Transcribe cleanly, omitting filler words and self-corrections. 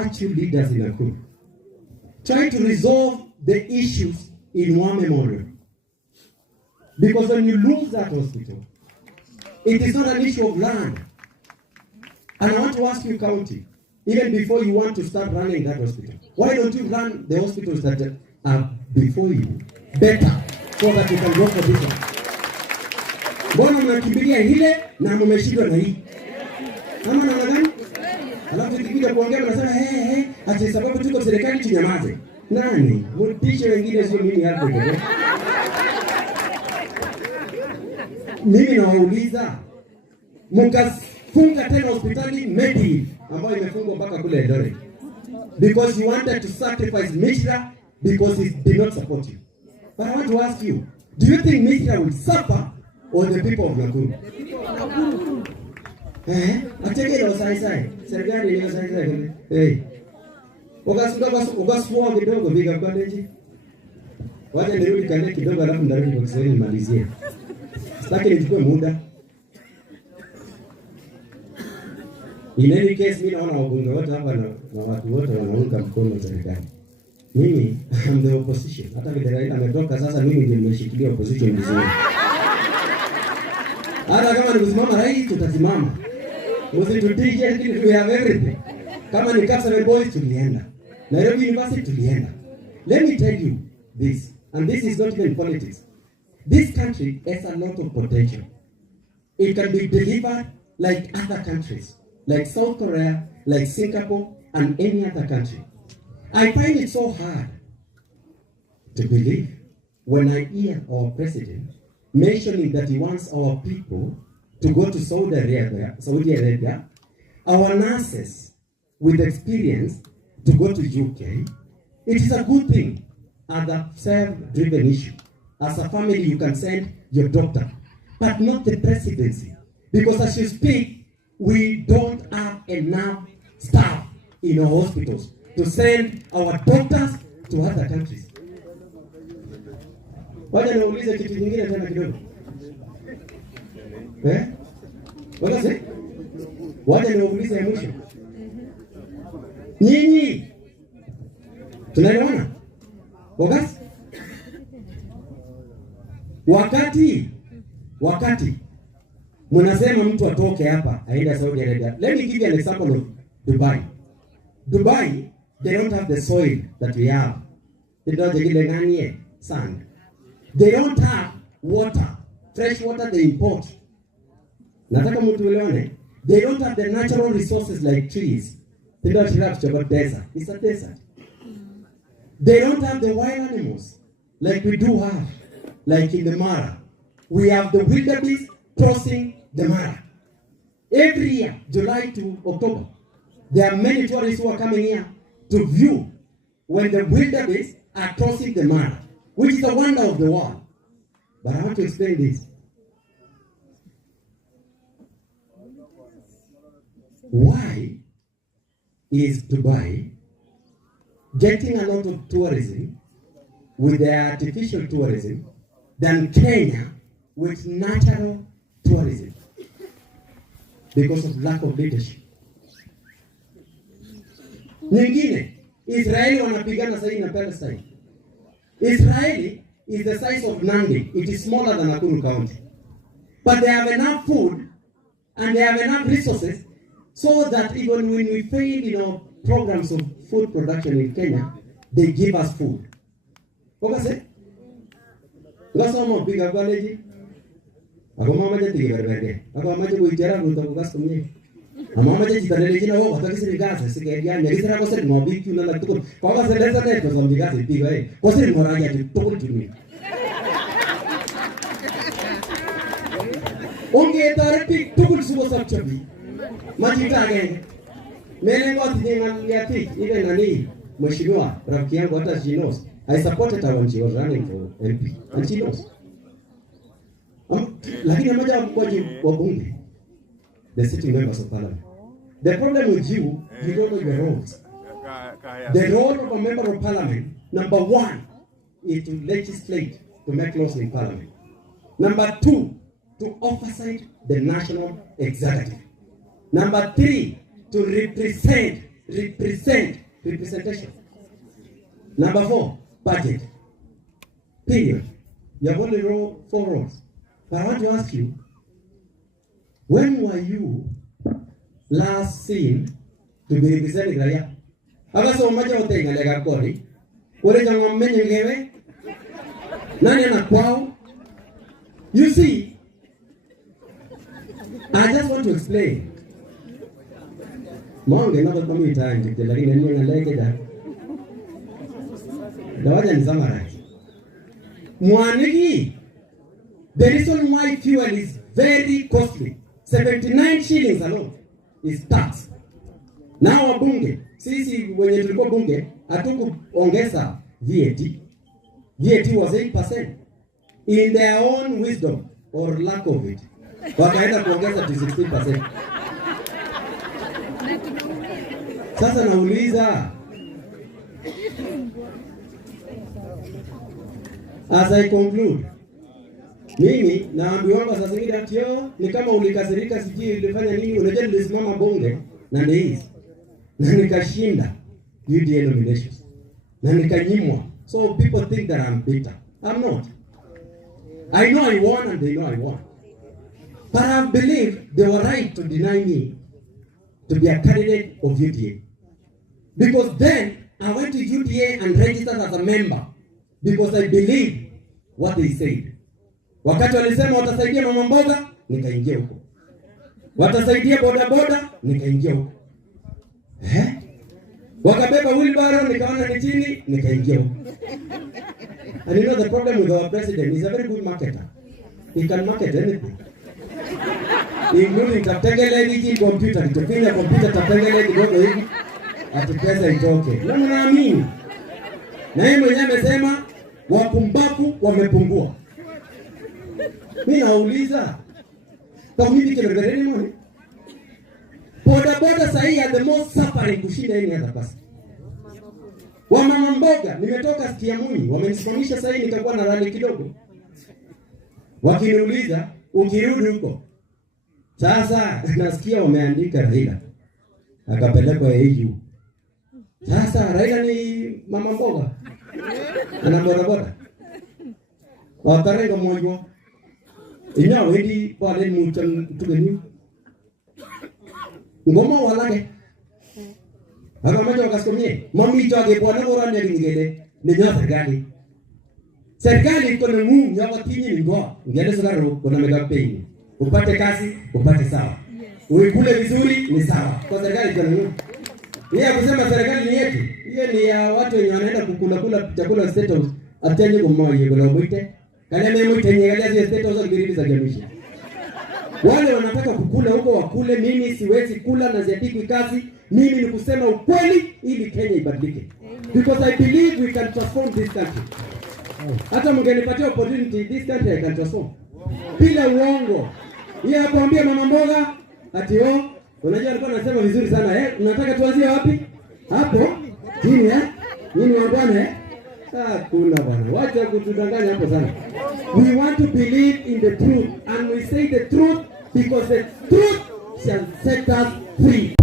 actual leaders in Nakuru. Try to resolve the issues in one memorial. Because when you lose that hospital, it is not an issue of land. And I want to ask you, county, even before you want to start running that hospital, why don't you run the hospitals that are before you better so that you can go for this one? Mbona mnakimbilia ile na mmeshindwa na hii? Kama namna gani? Alafu tukikuja kuongea mnasema ati sababu tuko serikali tunyamaze. Nani? Mtishe wengine sio mimi hapo. Mimi nawauliza mkafunga tena hospitali Medi ambayo imefungwa mpaka kule Eldoret. Because you wanted to sacrifice Mishra because he did not support you. But I want to ask you, do you think Mishra will suffer or the people of Nakuru? Ategelo sai. Serikali ni sai. Ugasua kidogo biga bandage. Wacha nirudi kale kidogo alafu ndarudi kwa Kiswahili nimalizie. Sitaki nichukue muda. In any case, mimi naona wabunge wote hapa na watu wote wanaunga mkono serikali. Mimi am the opposition. Hata vile Raila ametoka sasa mimi ndiye nimeshikilia opposition vizuri. Hata kama ni kusimama rais tutasimama. Usitutishe lakini we have everything. Kama ni Kapsabet Boys tulienda. Nairobi University tulienda. Let me tell you this, and this is not even politics. This country has a lot of potential. It can be delivered like other countries, like South Korea, like Singapore, and any other country. I find it so hard to believe when I hear our president mentioning that he wants our people to go to Saudi Arabia, our nurses with experience to go to UK. It is a good thing as a self-driven issue. As a family, you can send your doctor, but not the presidency. Because as you speak, we don't have enough staff in our hospitals to send our doctors to other countries. Wacha niulize kitu kingine tena kidogo. Wacha wacha niulize ya mwisho. Nyinyi tunaelewana? Wakati mnasema mtu atoke hapa aende Saudi Arabia. Let me give you an example of Dubai. Dubai, they don't have the soil that we have. They don't have sand. They don't have water. Fresh water they import. Nataka mtu uelewane. They don't have the natural resources like trees. They don't have desert. It's a desert. They don't have the wild animals like we do have, like in the Mara. We have the wildebeest crossing the Mara. Every year, July to October, there are many tourists who are coming here to view when the wildebeest are crossing the Mara, which is a wonder of the world. But I want to explain this. Why is Dubai getting a lot of tourism with their artificial tourism than Kenya with natural tourism? Because of lack of leadership. Nyingine, Israeli wanapigana sasa na Palestine. Israeli is the size of Nandi. It is smaller than Nakuru County. But they have enough food and they have enough resources so that even when we fail in our programs of food production in Kenya, they give us food. What say? Gasoma bigger village. Ako mama je tigi berbege. Ako mama je kuitera kuto kugas kumye. Mama je jitarele jina wo hata kisi gas se ke dia nyari sera ko se mo bi kuna la tukul. Ko se lesa ne ko som gas ti gai. Ko se mo raja ti tukul tuni. Onge tarapi tukul subo sab chabi. Majita geng. Mele ko tinga yati ile nani mheshimiwa rafiki yangu hata she knows. I supported her when she was running for MP and she knows. Lakini mmoja wa bunge, the sitting members of parliament. The problem with you don't know your roles. The role of a member of parliament, number one, is to legislate, to make laws in parliament. Number two, to oversight the national executive. Number three, to represent representation. Number 4, budget. Period. You have only 4 roles. But I want to ask you, when were you last seen to be representing Raya? Agaso maja otenga lega kori. Ore jango menye ngewe. Nani anakwao? You see, I just want to explain. Monge na kwa mimi time lakini nini naleke da. Dawaja ni summarize. Mwaniki, the reason why fuel is very costly, 79 shillings alone is tax. Now wabunge, sisi wenye tulikuwa bunge, hatukuongeza VAT. VAT was 8%. In their own wisdom or lack of it, wakaenda kuongeza to 16%. Sasa nauliza, as I conclude, mimi naambiwa sasa zingine atio ni kama ulikasirika, sijui ulifanya nini. Unajua nilisimama bunge na hizi na nikashinda UDA nominations na nikanyimwa. So people think that I'm bitter. I'm not. I know I won and they know I won. But I believe they were right to deny me to be a candidate of UDA. Because then I went to UDA and registered as a member because I believe what they said. Wakati walisema watasaidia mama mboga, nikaingia huko. Watasaidia boda boda, nikaingia huko. Wakabeba wheelbarrow, nikaona ni chini, nikaingia huko. And you know the problem with our president, he's a very good marketer. He can market anything. Including tapengele hiki computer, kitupinya computer tapengele kidogo hivi, ati pesa itoke. Na naamini. Na yeye mwenyewe amesema wapumbavu wamepungua. Mimi nauliza, kwa mimi kirevereni mwana? Boda boda sahi are the most suffering kushinda any other person. Wamama mboga, nimetoka Sikiamuni, wamenisimamisha sahi nikakuwa na rally kidogo. Wakiniuliza, ukirudi huko. Sasa nasikia wameandika Raila. Akapelekwa AU. Sasa Raila ni mama mboga. Ana boda boda. Watarenga mmoja. Inya wedi pale mutang tugeni. Ngoma walake. Akamaja wakasikomie. Mami joge bwana bora ngigede. Ninya serikali. Serikali iko na mungu ya watinyi ngo. Ngende sagaro kuna megapeni. Upate kazi, upate sawa. Uikule vizuri ni sawa. Kwa serikali iko na mungu. Yeye kusema serikali ni yetu. Hiyo ni ya watu wenye wanaenda kukula chakula state house. Atenye kumoja kuna mwite. Kale mimi mwite nyegalia state house ngiridi za jamishi. Wale wanataka kukula huko wakule, mimi siwezi kula na ziadiki kazi. Mimi ni kusema ukweli ili Kenya ibadilike. Because I believe we can transform this country. Hata mngenipatia opportunity, this country I can transform. Bila uongo. Yeye hakuambia mama mboga ati unajua alikuwa anasema vizuri sana unataka tuanzie wapi? Hapo. Nini Nini bwana kuna bwana. Wacha kutudanganya hapo sana. We want to believe in the truth and we say the truth because the truth shall set us free.